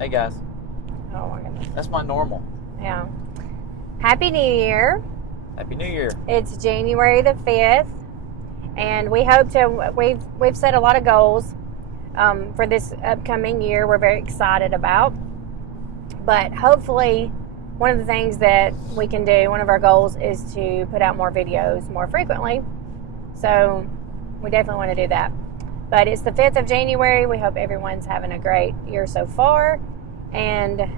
Hey guys, Oh my goodness. that's my normal. Yeah. Happy New Year. Happy New Year. It's January the 5th, and we've set a lot of goals for this upcoming year we're very excited about. But hopefully, one of the things that we can do, one of our goals, is to put out more videos more frequently. So we definitely want to do that. But it's the 5th of January. We hope everyone's having a great year so far. And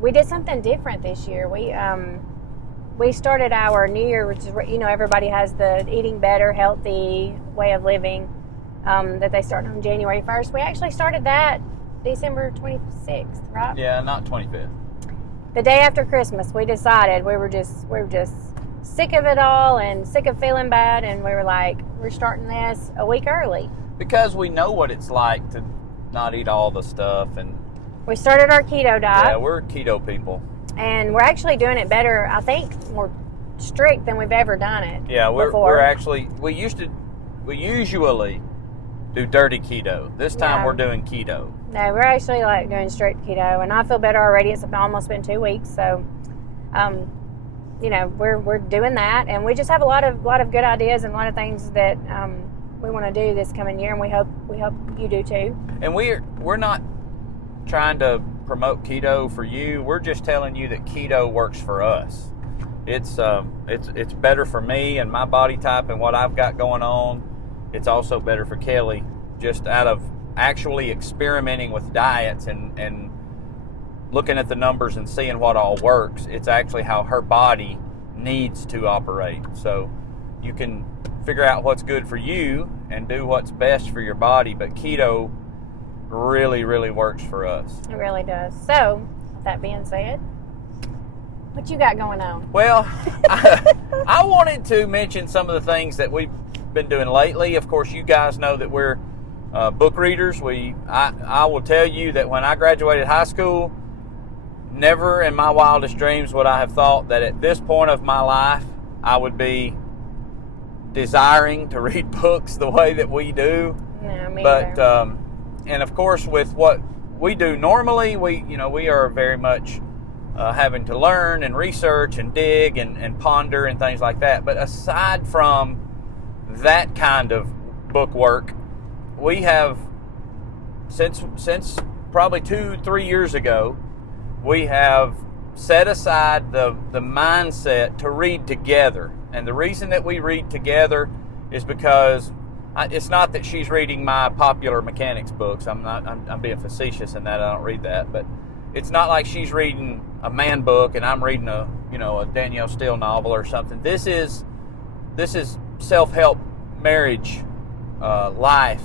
we did something different this year. We started our New Year, which is, everybody has the eating better, healthy way of living that they start on January 1st. We actually started that December 26th, right? Yeah, not 25th. The day after Christmas, we decided we were just sick of it all and sick of feeling bad, and we were like, we're starting this a week early. Because we know what it's like to not eat all the stuff, and we started our keto diet. Yeah, we're keto people. And we're actually doing it better, I think, more strict than we've ever done it. Yeah, before. we usually do dirty keto. This time we're doing keto. No, we're actually like doing straight keto, and I feel better already. It's almost been 2 weeks, so we're doing that, and we just have a lot of good ideas and a lot of things that we want to do this coming year, and we hope you do too. And we're not trying to promote keto for you. We're just telling you that keto works for us. It's better for me and my body type and what I've got going on. It's also better for Kelly, just out of actually experimenting with diets and looking at the numbers and seeing what all works. It's actually how her body needs to operate. So you can figure out what's good for you and do what's best for your body, but keto really, really works for us. It really does. So, with that being said, what you got going on? Well, I wanted to mention some of the things that we've been doing lately. Of course, you guys know that we're book readers. I will tell you that when I graduated high school, never in my wildest dreams would I have thought that at this point of my life I would be desiring to read books the way that we do. No, me but either. And of course, with what we do normally, we are very much having to learn and research and dig and ponder and things like that. But aside from that kind of book work, we have since probably 2-3 years ago, we have set aside the mindset to read together. And the reason that we read together is because it's not that she's reading my popular mechanics books. I'm being facetious in that I don't read that, but it's not like she's reading a man book and I'm reading a Danielle Steele novel or something. This is self-help, marriage, life,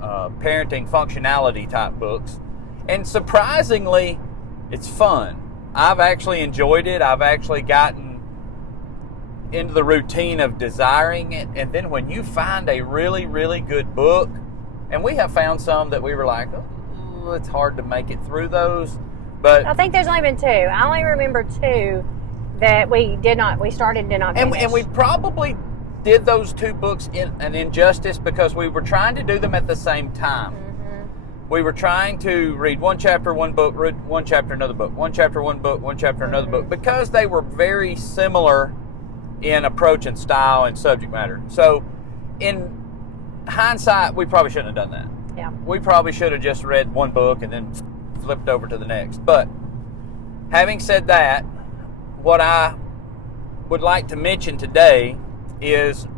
parenting, functionality type books. And surprisingly, it's fun. I've actually enjoyed it. I've actually gotten into the routine of desiring it. And then when you find a really, really good book, and we have found some that we were like, oh, it's hard to make it through those. But I think there's only been 2. I only remember 2 that we started and did not finish. And we probably did those 2 books an injustice because we were trying to do them at the same time. We were trying to read one chapter, one book, read one chapter, another book, one chapter, one book, one chapter, another book, because they were very similar in approach and style and subject matter. So in hindsight, we probably shouldn't have done that. Yeah. We probably should have just read one book and then flipped over to the next. But having said that, what I would like to mention today is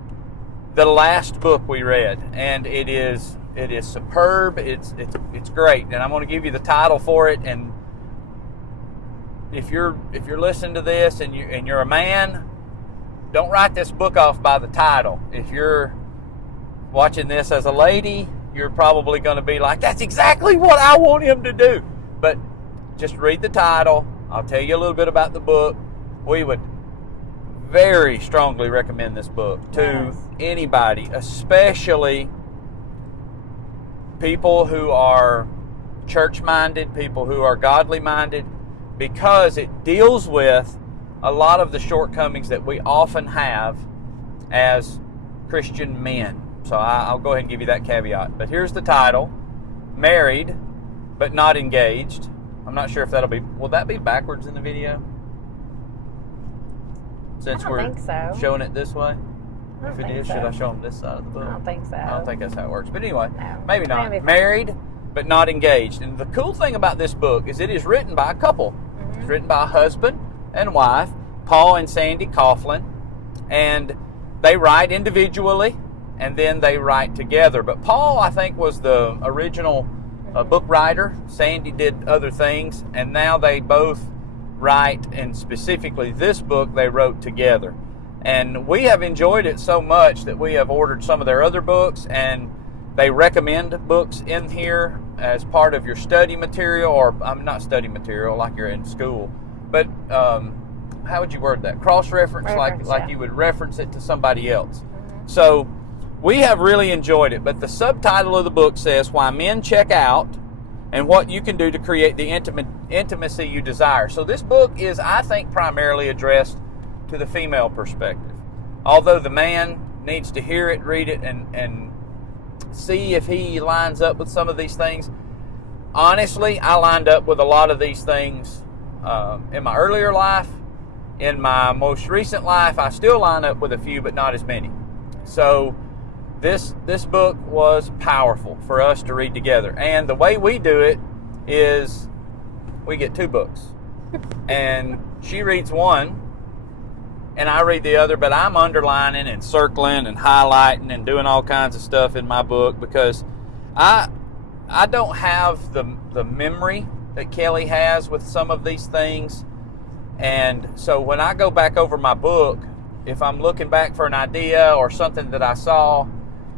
the last book we read, and it is superb. It's great, and I'm going to give you the title for it. And if you're listening to this and you're a man, don't write this book off by the title. If you're watching this as a lady, you're probably going to be like, that's exactly what I want him to do. But just read the title. I'll tell you a little bit about the book. We would very strongly recommend this book to anybody, especially people who are church-minded, people who are godly-minded, because it deals with a lot of the shortcomings that we often have as Christian men. So I'll go ahead and give you that caveat. But here's the title: Married, but not engaged. I'm not sure if will that be backwards in the video? Since I don't think so. Showing it this way? I If don't it think is, so. should I show them this side of the book? I don't think so. I don't think that's how it works. But anyway, No. maybe not. Maybe. Married, but not engaged. And the cool thing about this book is it is written by a couple. Mm-hmm. It's written by a husband and wife, Paul and Sandy Coughlin. And they write individually, and then they write together. But Paul, I think, was the original book writer. Sandy did other things, and now they both write, and specifically this book they wrote together. And we have enjoyed it so much that we have ordered some of their other books, and they recommend books in here as part of your study material, or not study material like you're in school, but how would you word that? Cross-reference, like you would reference it to somebody else. Mm-hmm. So we have really enjoyed it, but the subtitle of the book says, Why Men Check Out and What You Can Do to Create the Intimacy You Desire. So this book is, I think, primarily addressed to the female perspective. Although the man needs to hear it, read it, and see if he lines up with some of these things. Honestly, I lined up with a lot of these things in my earlier life. In my most recent life, I still line up with a few, but not as many. So this book was powerful for us to read together. And the way we do it is we get 2 books. And she reads one, and I read the other, but I'm underlining and circling and highlighting and doing all kinds of stuff in my book because I don't have the memory that Kelly has with some of these things. And so when I go back over my book, if I'm looking back for an idea or something that I saw,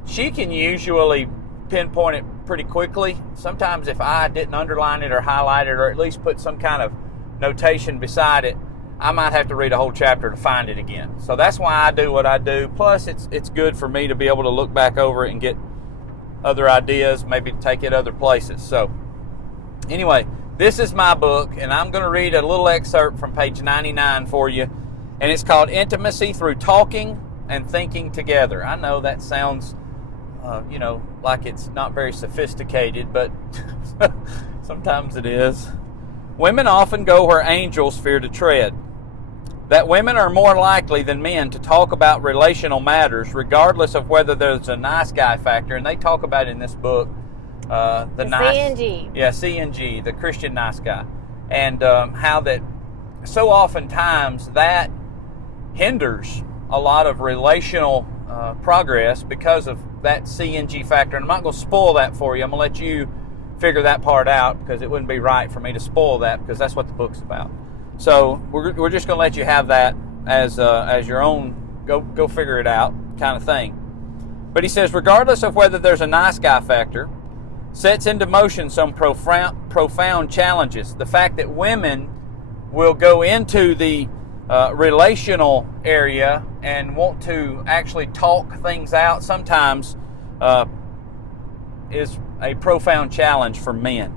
she can usually pinpoint it pretty quickly. Sometimes if I didn't underline it or highlight it or at least put some kind of notation beside it, I might have to read a whole chapter to find it again. So that's why I do what I do. Plus, it's good for me to be able to look back over it and get other ideas, maybe take it other places. So anyway, this is my book, and I'm going to read a little excerpt from page 99 for you, and it's called Intimacy Through Talking and Thinking Together. I know that sounds, like it's not very sophisticated, but sometimes it is. Women often go where angels fear to tread. That women are more likely than men to talk about relational matters, regardless of whether there's a nice guy factor, and they talk about in this book the nice, CNG. Yeah, CNG, the Christian nice guy, and how that so oftentimes that hinders a lot of relational progress because of that CNG factor. And I'm not going to spoil that for you. I'm going to let you figure that part out because it wouldn't be right for me to spoil that because that's what the book's about. So we're just going to let you have that as your own go figure it out kind of thing. But he says, regardless of whether there's a nice guy factor, sets into motion some profound challenges. The fact that women will go into the relational area and want to actually talk things out sometimes is a profound challenge for men.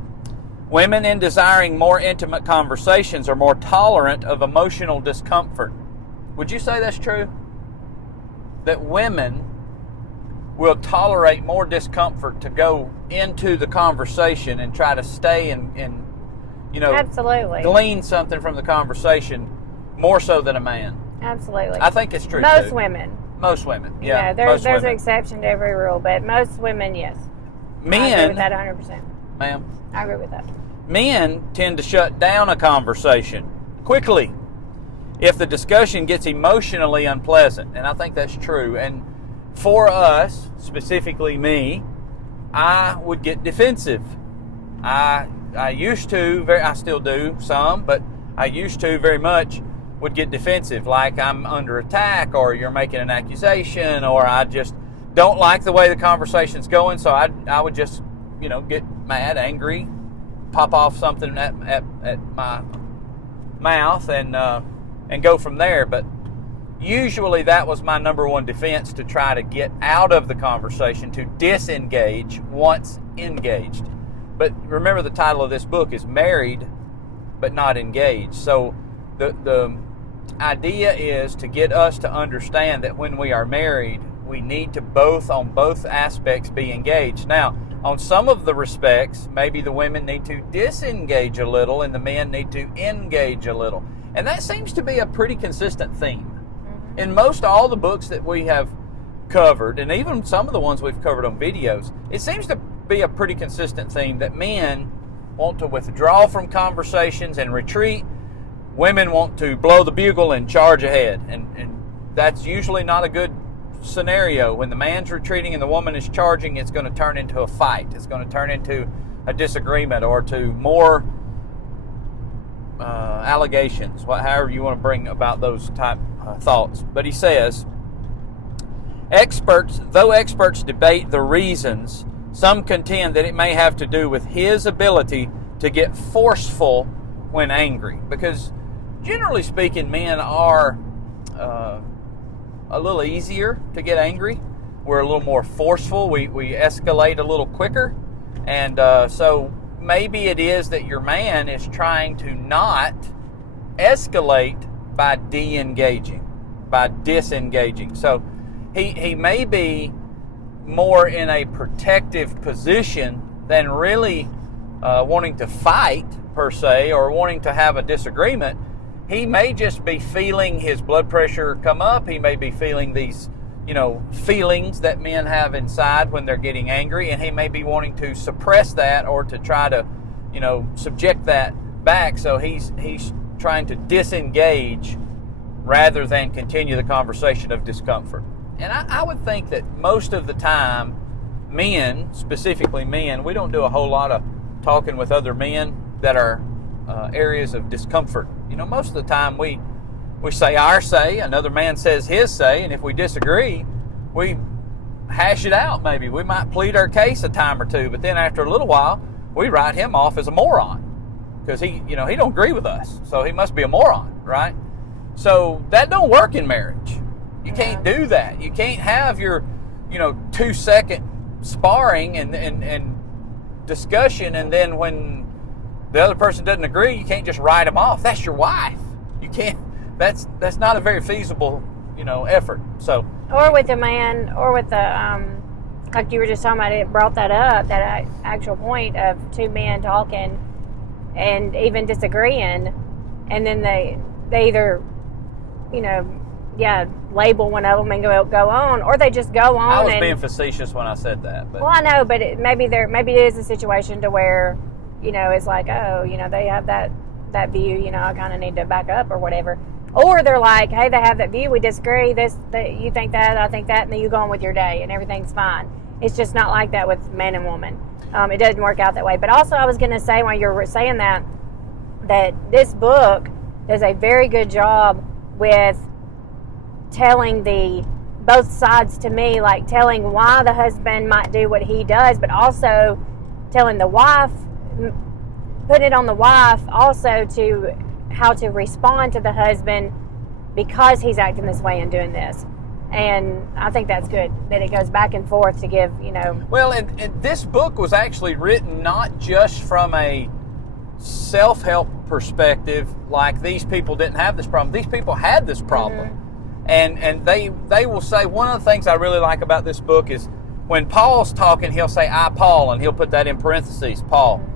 Women, in desiring more intimate conversations, are more tolerant of emotional discomfort. Would you say that's true? That women will tolerate more discomfort to go into the conversation and try to stay and Absolutely. glean something from the conversation more so than a man. Absolutely. I think it's true. Most too. women. Most women, yeah. Yeah, there's most an women. exception to every rule, but most women, yes. I agree Men, with that 100%. ma'am, I agree with that. men tend to shut down a conversation quickly if the discussion gets emotionally unpleasant, and I think that's true. And for us, specifically me, I would get defensive. I used to, I still do some, but I used to very much would get defensive, like I'm under attack, or you're making an accusation, or I just don't like the way the conversation's going, so I would just, get mad, angry, pop off something at my mouth and go from there. But usually that was my number one defense, to try to get out of the conversation, to disengage once engaged. But remember, the title of this book is Married but Not Engaged. So the idea is to get us to understand that when we are married, we need to on both aspects be engaged. Now, on some of the respects, maybe the women need to disengage a little and the men need to engage a little. And that seems to be a pretty consistent theme. In most all the books that we have covered, and even some of the ones we've covered on videos, it seems to be a pretty consistent theme that men want to withdraw from conversations and retreat. Women want to blow the bugle and charge ahead. And that's usually not a good scenario. When the man's retreating and the woman is charging, it's going to turn into a fight. It's going to turn into a disagreement or to more allegations, however you want to bring about those type thoughts. But he says, though experts debate the reasons, some contend that it may have to do with his ability to get forceful when angry. Because generally speaking, men are a little easier to get angry. We're a little more forceful. We escalate a little quicker. And so maybe it is that your man is trying to not escalate by de-engaging, by disengaging. So he may be more in a protective position than really wanting to fight, per se, or wanting to have a disagreement. He may just be feeling his blood pressure come up. He may be feeling these, feelings that men have inside when they're getting angry, and he may be wanting to suppress that or to try to, subject that back. So he's trying to disengage rather than continue the conversation of discomfort. And I would think that most of the time, men, specifically men, we don't do a whole lot of talking with other men that are areas of discomfort. Most of the time we say our say, another man says his say, and if we disagree, we hash it out maybe. We might plead our case a time or two, but then after a little while, we write him off as a moron because he don't agree with us, so he must be a moron, right? So that don't work in marriage. You can't do that. You can't have your 2-second sparring and discussion, and then when the other person doesn't agree, you can't just write them off. That's your wife. You can't. That's not a very feasible effort. So or with a man, or with the like you were just talking about, it brought that up, that actual point of two men talking and even disagreeing, and then they either label one of them and go on, or they just go on. I was being facetious when I said that. But. Well, I know, but maybe it is a situation to where it's like, oh, they have that view, I kind of need to back up or whatever. Or they're like, hey, they have that view, we disagree, you think that, I think that, and then you go on with your day and everything's fine. It's just not like that with man and woman. It doesn't work out that way. But also I was going to say, while you were saying that this book does a very good job with telling both sides to me, like telling why the husband might do what he does, but also telling the wife, put it on the wife also to how to respond to the husband because he's acting this way and doing this. And I think that's good, that it goes back and forth to give, Well, and this book was actually written not just from a self-help perspective, like these people didn't have this problem. These people had this problem. Mm-hmm. And they will say, one of the things I really like about this book is when Paul's talking, he'll say, I, Paul, and he'll put that in parentheses, Paul. Mm-hmm.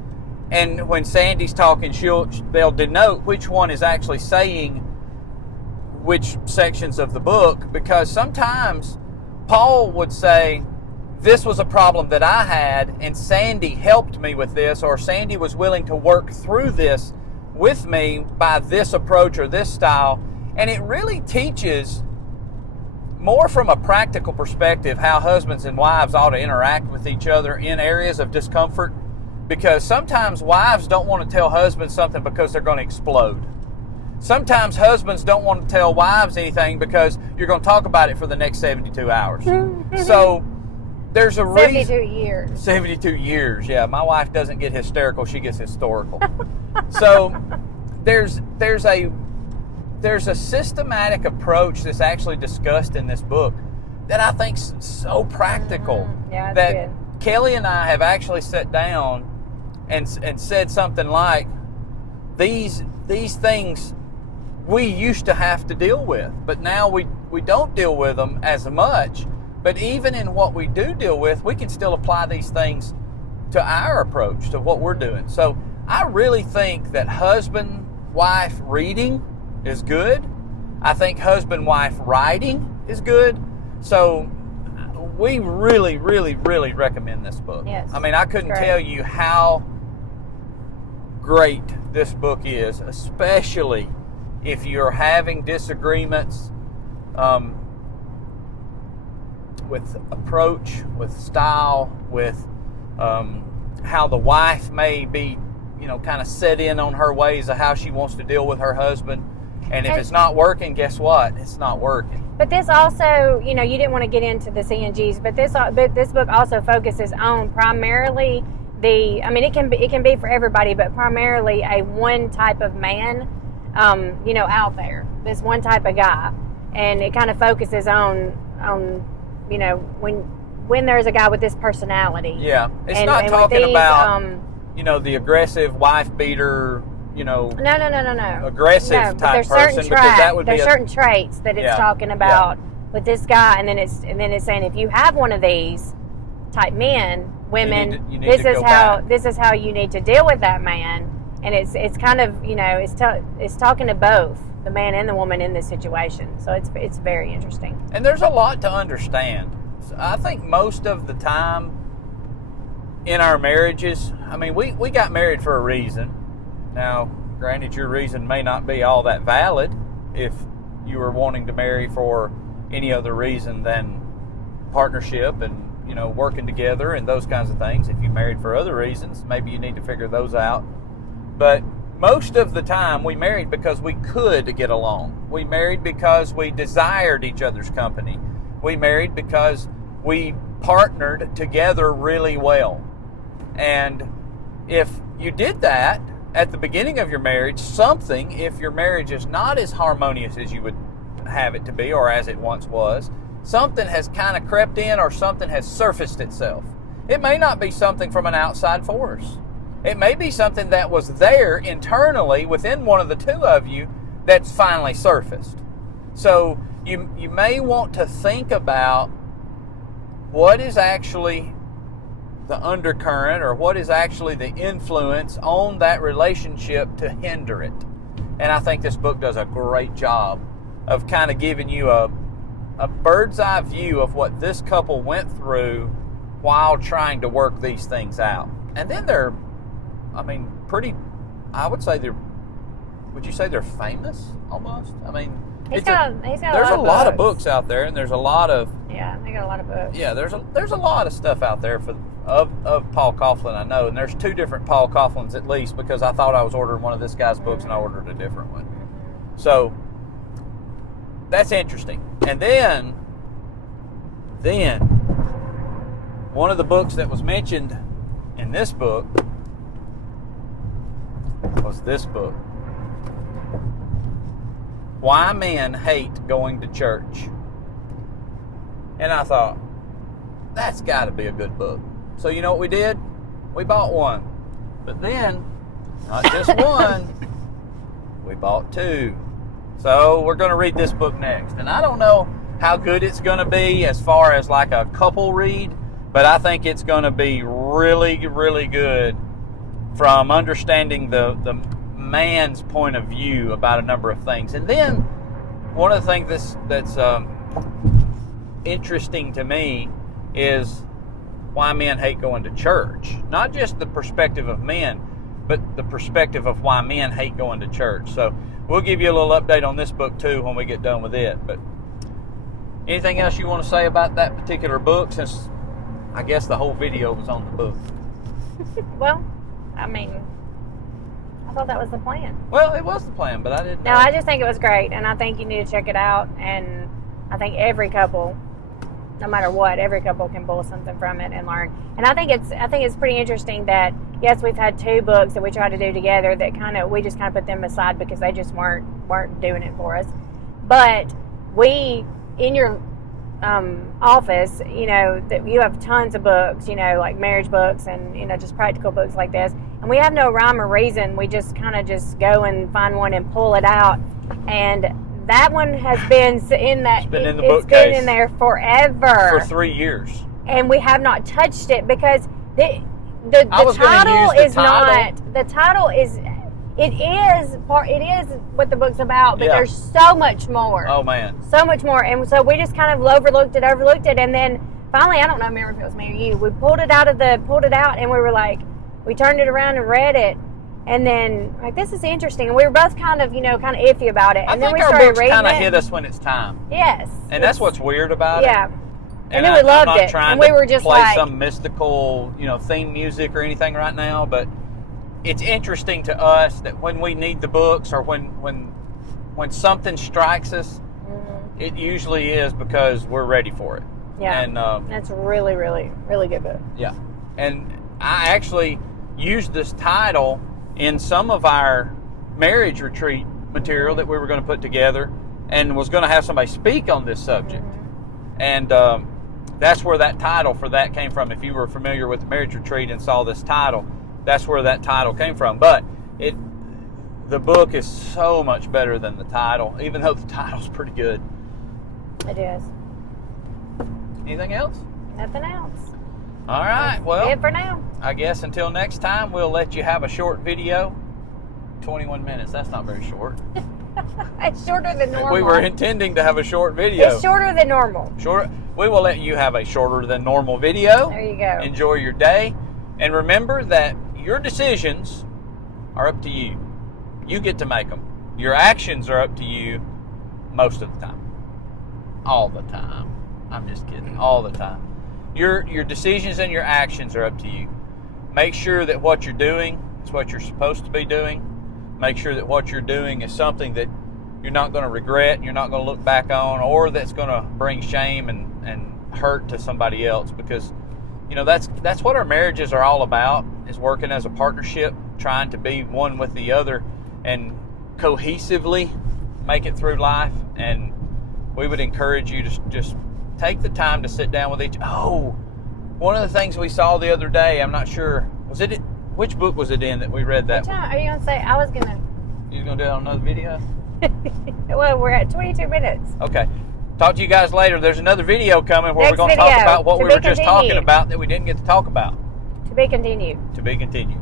And when Sandy's talking, they'll denote which one is actually saying which sections of the book, because sometimes Paul would say, this was a problem that I had, and Sandy helped me with this, or Sandy was willing to work through this with me by this approach or this style. And it really teaches more from a practical perspective how husbands and wives ought to interact with each other in areas of discomfort, because sometimes wives don't want to tell husbands something because they're going to explode. Sometimes husbands don't want to tell wives anything because you're going to talk about it for the next 72 hours. So there's a reason. 72 years. 72 years, yeah. My wife doesn't get hysterical, she gets historical. So there's a systematic approach that's actually discussed in this book that I think's so practical. Mm-hmm. Yeah, that good. Kelly and I have actually sat down and said something like, these things we used to have to deal with, but now we don't deal with them as much. But even in what we do deal with, we can still apply these things to our approach to what we're doing. So I really think that husband-wife reading is good. I think husband-wife writing is good. So we really, really, really recommend this book. Yes, I mean, I couldn't tell you how great this book is, especially if you're having disagreements with approach, with style, with how the wife may be, kind of set in on her ways of how she wants to deal with her husband. And if it's not working, guess what? It's not working. But this also, you didn't want to get into the CNGs, but this book also focuses on primarily it can be for everybody, but primarily a one type of man, out there. This one type of guy, and it kind of focuses on when there's a guy with this personality. Yeah, it's not talking about the aggressive wife beater. No. Aggressive type person, because that would be certain traits that it's talking about with this guy, and then it's saying if you have one of these type men, women, this is how you need to deal with that man, and it's kind of it's talking to both the man and the woman in this situation, so it's very interesting. And there's a lot to understand. So I think most of the time in our marriages, I mean, we got married for a reason. Now, granted, your reason may not be all that valid if you were wanting to marry for any other reason than partnership and, working together and those kinds of things. If you married for other reasons, maybe you need to figure those out. But most of the time, we married because we could get along. We married because we desired each other's company. We married because we partnered together really well. And if you did that at the beginning of your marriage, if your marriage is not as harmonious as you would have it to be or as it once was, something has kind of crept in or something has surfaced itself. It may not be something from an outside force. It may be something that was there internally within one of the two of you that's finally surfaced. So you may want to think about what is actually the undercurrent or what is actually the influence on that relationship to hinder it. And I think this book does a great job of kind of giving you a bird's eye view of what this couple went through while trying to work these things out. And then would you say they're famous almost? I mean, there's a lot of books out there, and there's a lot of... Yeah, they got a lot of books. Yeah, there's a lot of stuff out there of Paul Coughlin, I know, and there's 2 different Paul Coughlins at least, because I thought I was ordering one of this guy's books and I ordered a different one. So that's interesting. And then one of the books that was mentioned in this book was this book, Why Men Hate Going to Church. And I thought, that's got to be a good book. So you know what we did? We bought one. But then, not just one, we bought 2. So we're going to read this book next. And I don't know how good it's going to be as far as like a couple read, but I think it's going to be really, really good from understanding the man's point of view about a number of things. And then one of the things that's interesting to me is why men hate going to church. Not just the perspective of men, but the perspective of why men hate going to church. So we'll give you a little update on this book too when we get done with it. But anything else you want to say about that particular book, since I guess the whole video was on the book? Well, I mean, I thought that was the plan. Well, it was the plan, but I didn't know. No, I just think it was great, and I think you need to check it out. And I think every couple, no matter what, every couple can pull something from it and learn. And I think it's pretty interesting that, yes, we've had 2 books that we tried to do together that we just kind of put them aside because they just weren't doing it for us. But we, in your office, that you have tons of books, like marriage books and, just practical books like this. And we have no rhyme or reason. We just kind of just go and find one and pull it out. And that one has been in that. It's been in the It's bookcase been in there forever. For 3 years. And we have not touched it because The I was gonna title use the is title. not. The title is. It is what the book's about, but Yeah. there's so much more. Oh man. So much more. And so we just kind of overlooked it, and then finally, I don't remember if it was me or you, we pulled it out, and we were like, we turned it around and read it, and then like, this is interesting. And we were both kind of iffy about it. And I then think we our started books reading kind of it. hit us when it's time. Yes. And that's what's weird about it. Yeah. And then we loved I'm not it. trying And we to were just play like, some mystical, theme music or anything right now, but it's interesting to us that when we need the books or when something strikes us, it usually is because we're ready for it. yeah. And That's really, really, really good book. yeah. And I actually used this title in some of our marriage retreat material that we were going to put together and was going to have somebody speak on this subject. And that's where that title for that came from. If you were familiar with the marriage retreat and saw this title, that's where that title came from. But the book is so much better than the title, even though the title's pretty good. It is. Anything else? Nothing else. All right. Well, Good for now. I guess until next time, we'll let you have a short video. 21 minutes. That's not very short. It's shorter than normal. We were intending to have a short video. It's shorter than normal. Short. We will let you have a shorter than normal video. There you go. Enjoy your day. And remember that your decisions are up to you. You get to make them. Your actions are up to you most of the time. All the time. I'm just kidding. All the time. Your decisions and your actions are up to you. Make sure that what you're doing is what you're supposed to be doing. Make sure that what you're doing is something that you're not going to regret, you're not going to look back on, or that's going to bring shame and hurt to somebody else. Because, that's what our marriages are all about, is working as a partnership, trying to be one with the other and cohesively make it through life. And we would encourage you to just take the time to sit down with each. Oh, one of the things we saw the other day, I'm not sure, which book was it in that we read that? What time are you going to say? I was going to. You going to do it on another video? Well, we're at 22 minutes. Okay. Talk to you guys later. There's another video coming where Next we're going to talk video, about what to we be were just continued. talking about that we didn't get to talk about. To be continued. To be continued.